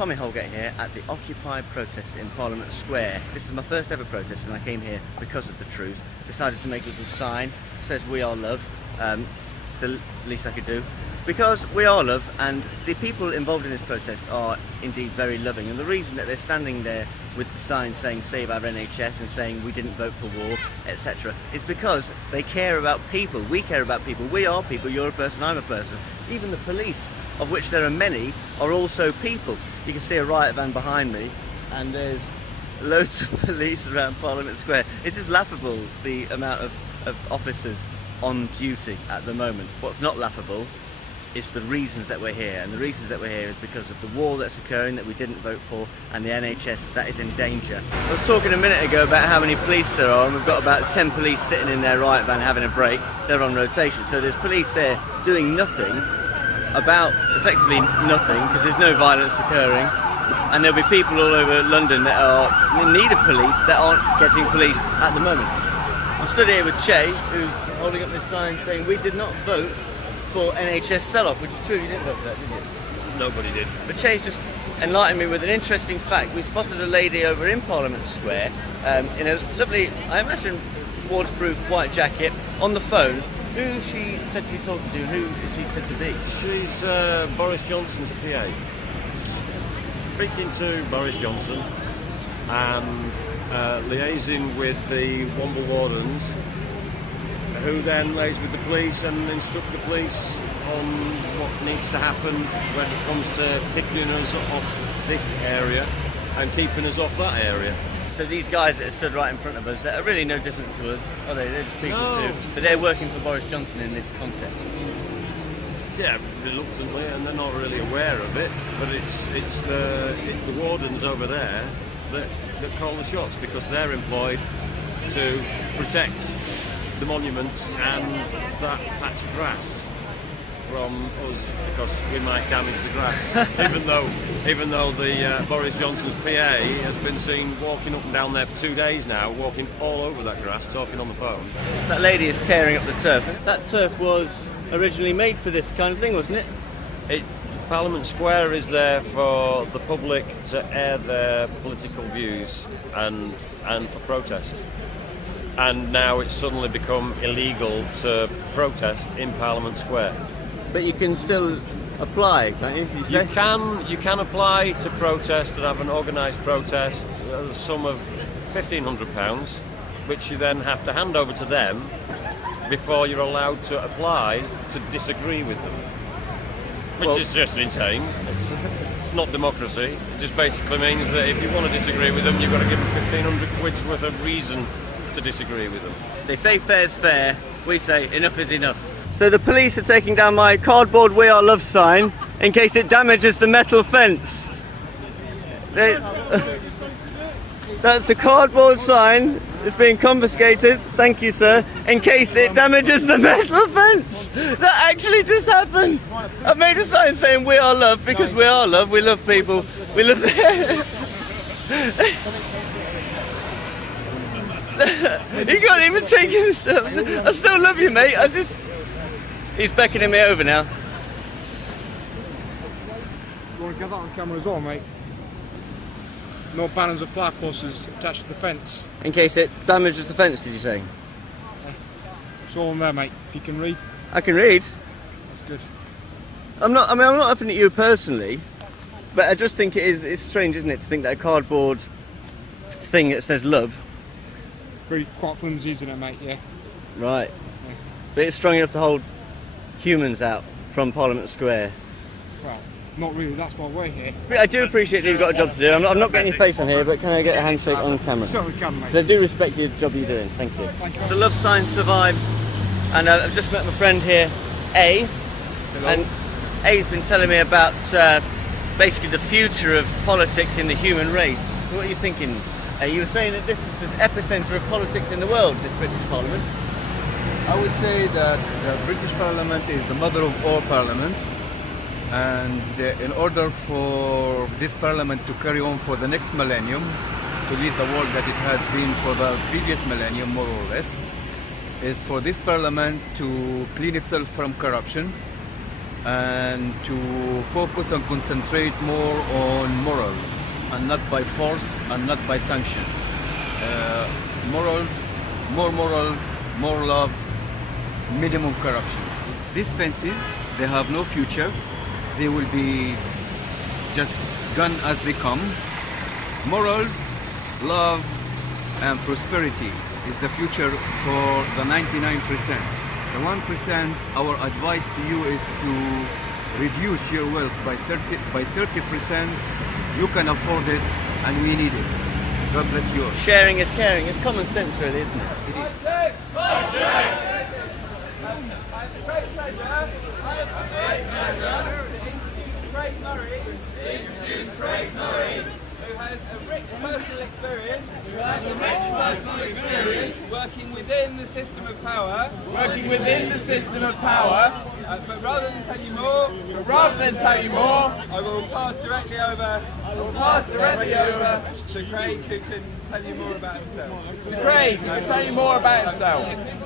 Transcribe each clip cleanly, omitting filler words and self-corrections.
Tommy Holgate here at the Occupy protest in Parliament Square. This is my first ever protest and I came here because of the truth. Decided to make a little sign, says "We are love." It's the least I could do. Because we are love, and the people involved in this protest are indeed very loving, and the reason that they're standing there with the sign saying "Save our NHS" and saying "We didn't vote for war," etc., is because they care about people. We care about people. We are people. You're a person, I'm a person. Even the police, of which there are many, are also people. You can see a riot van behind me, and there's loads of police around Parliament Square. It is laughable, the amount of officers on duty at the moment. What's not laughable is the reasons that we're here, and the reasons that we're here is because of the war that's occurring that we didn't vote for, and the NHS that is in danger. I was talking a minute ago about how many police there are, and we've got about 10 police sitting in their riot van having a break. They're on rotation, so there's police there doing nothing about, effectively nothing, because there's no violence occurring, and there'll be people all over London that are in need of police that aren't getting police at the moment. I'm stood here with Che, who's holding up this sign saying "We did not vote for NHS sell-off," which is true. You didn't vote for that, did you? Nobody did. But Che's just enlightened me with an interesting fact. We spotted a lady over in Parliament Square in a lovely, I imagine, waterproof white jacket on the phone. Who is she said to be talking to? Who is she said to be? She's Boris Johnson's PA. Speaking to Boris Johnson and liaising with the Womble Wardens, who then liaise with the police and instruct the police on what needs to happen when it comes to picking us off this area and keeping us off that area. So these guys that are stood right in front of us, that are really no different to us, are they? They're just people No. too. But they're working for Boris Johnson in this concept. Yeah, reluctantly, and they're not really aware of it. But it's the wardens over there that call the shots, because they're employed to protect the monuments and that patch of grass from us, because we might damage the grass. even though the Boris Johnson's PA has been seen walking up and down there for 2 days now, walking all over that grass, talking on the phone. That lady is tearing up the turf. That turf was originally made for this kind of thing, wasn't it? Parliament Square is there for the public to air their political views and for protest. And now it's suddenly become illegal to protest in Parliament Square. But you can still apply, can't you? You can apply to protest and have an organised protest, a sum of £1,500, which you then have to hand over to them before you're allowed to apply to disagree with them. Which is just insane. It's not democracy. It just basically means that if you want to disagree with them, you've got to give them 1,500 quid's worth of reason to disagree with them. They say fair's fair, we say enough is enough. So the police are taking down my cardboard "We Are Love" sign in case it damages the metal fence. That's a cardboard sign. It's being confiscated, thank you sir, in case it damages the metal fence. That actually just happened. I've made a sign saying "We are love" because we are love, we love people, we love He can't even take himself. I still love you, mate. He's beckoning me over now. You want to get that on camera as well, mate? No banners or flag posters attached to the fence. In case it damages the fence, did you say? It's all on there, mate. If you can read. I can read. That's good. I'm not laughing at you personally, but I just think it's strange, isn't it, to think that a cardboard thing that says love. Quite flimsy, isn't it, mate? Yeah. Right. Yeah. But it's strong enough to hold humans out from Parliament Square. Well, not really. That's why we're here. I do appreciate that you've got a job to do. I'm not getting your face on here, but can I get a handshake on camera? Certainly can, mate. Because I do respect your job you're doing. Thank you. The love sign survives, and I've just met my friend here, A. Hello. And A's been telling me about basically the future of politics in the human race. So what are you thinking? You were saying that this is the epicentre of politics in the world, this British Parliament. I would say that the British Parliament is the mother of all parliaments, and in order for this Parliament to carry on for the next millennium, to lead the world that it has been for the previous millennium, more or less, is for this Parliament to clean itself from corruption, and to focus and concentrate more on morals and not by force and not by sanctions. Morals, more love, minimum corruption. These fences, they have no future. They will be just gone as they come. Morals, love, and prosperity is the future for the 99%. The 1%, our advice to you is to reduce your wealth by 30%. You can afford it, and we need it. God bless you all. Sharing is caring. It's common sense, really, isn't it? Craig Murray, who has a rich personal experience, working within the system of power. But rather than tell you more, I will pass directly over to Craig, who can tell you more about himself.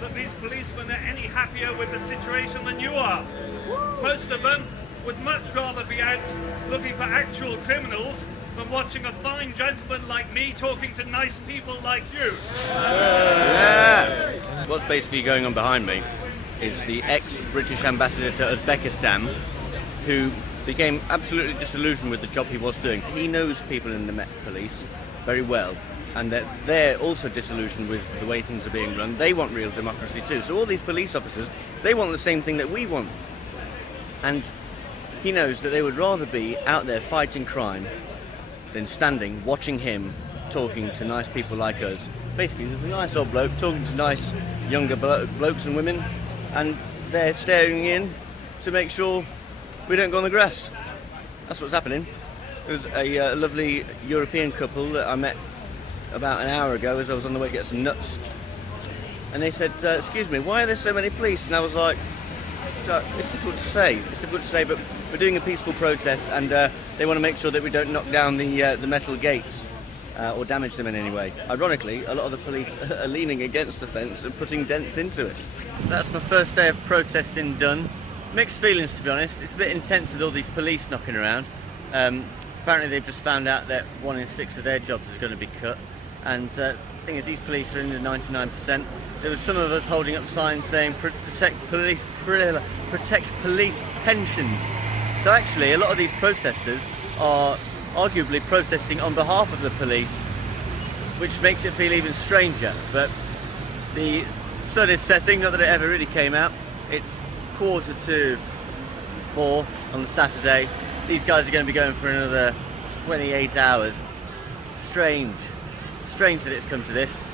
That these policemen are any happier with the situation than you are. Most of them would much rather be out looking for actual criminals than watching a fine gentleman like me talking to nice people like you. Yeah. What's basically going on behind me is the ex-British ambassador to Uzbekistan, who became absolutely disillusioned with the job he was doing. He knows people in the Met Police very well, and that they're also disillusioned with the way things are being run. They want real democracy too. So all these police officers, they want the same thing that we want. And he knows that they would rather be out there fighting crime than standing, watching him, talking to nice people like us. Basically, there's a nice old bloke talking to nice younger blokes and women, and they're staring in to make sure we don't go on the grass. That's what's happening. There was a lovely European couple that I met about an hour ago as I was on the way to get some nuts. And they said, excuse me, why are there so many police? And I was like, it's difficult to say, but we're doing a peaceful protest, and they want to make sure that we don't knock down the metal gates or damage them in any way. Ironically, a lot of the police are leaning against the fence and putting dents into it. That's my first day of protesting done. Mixed feelings, to be honest. It's a bit intense with all these police knocking around. Apparently they've just found out that 1 in 6 of their jobs is going to be cut, and the thing is, these police are in the 99%. There was some of us holding up signs saying protect police pensions. So actually a lot of these protesters are arguably protesting on behalf of the police, which makes it feel even stranger. But the sun is setting, not that it ever really came out. It's 3:45 on the Saturday. These guys are going to be going for another 28 hours. Strange that it's come to this.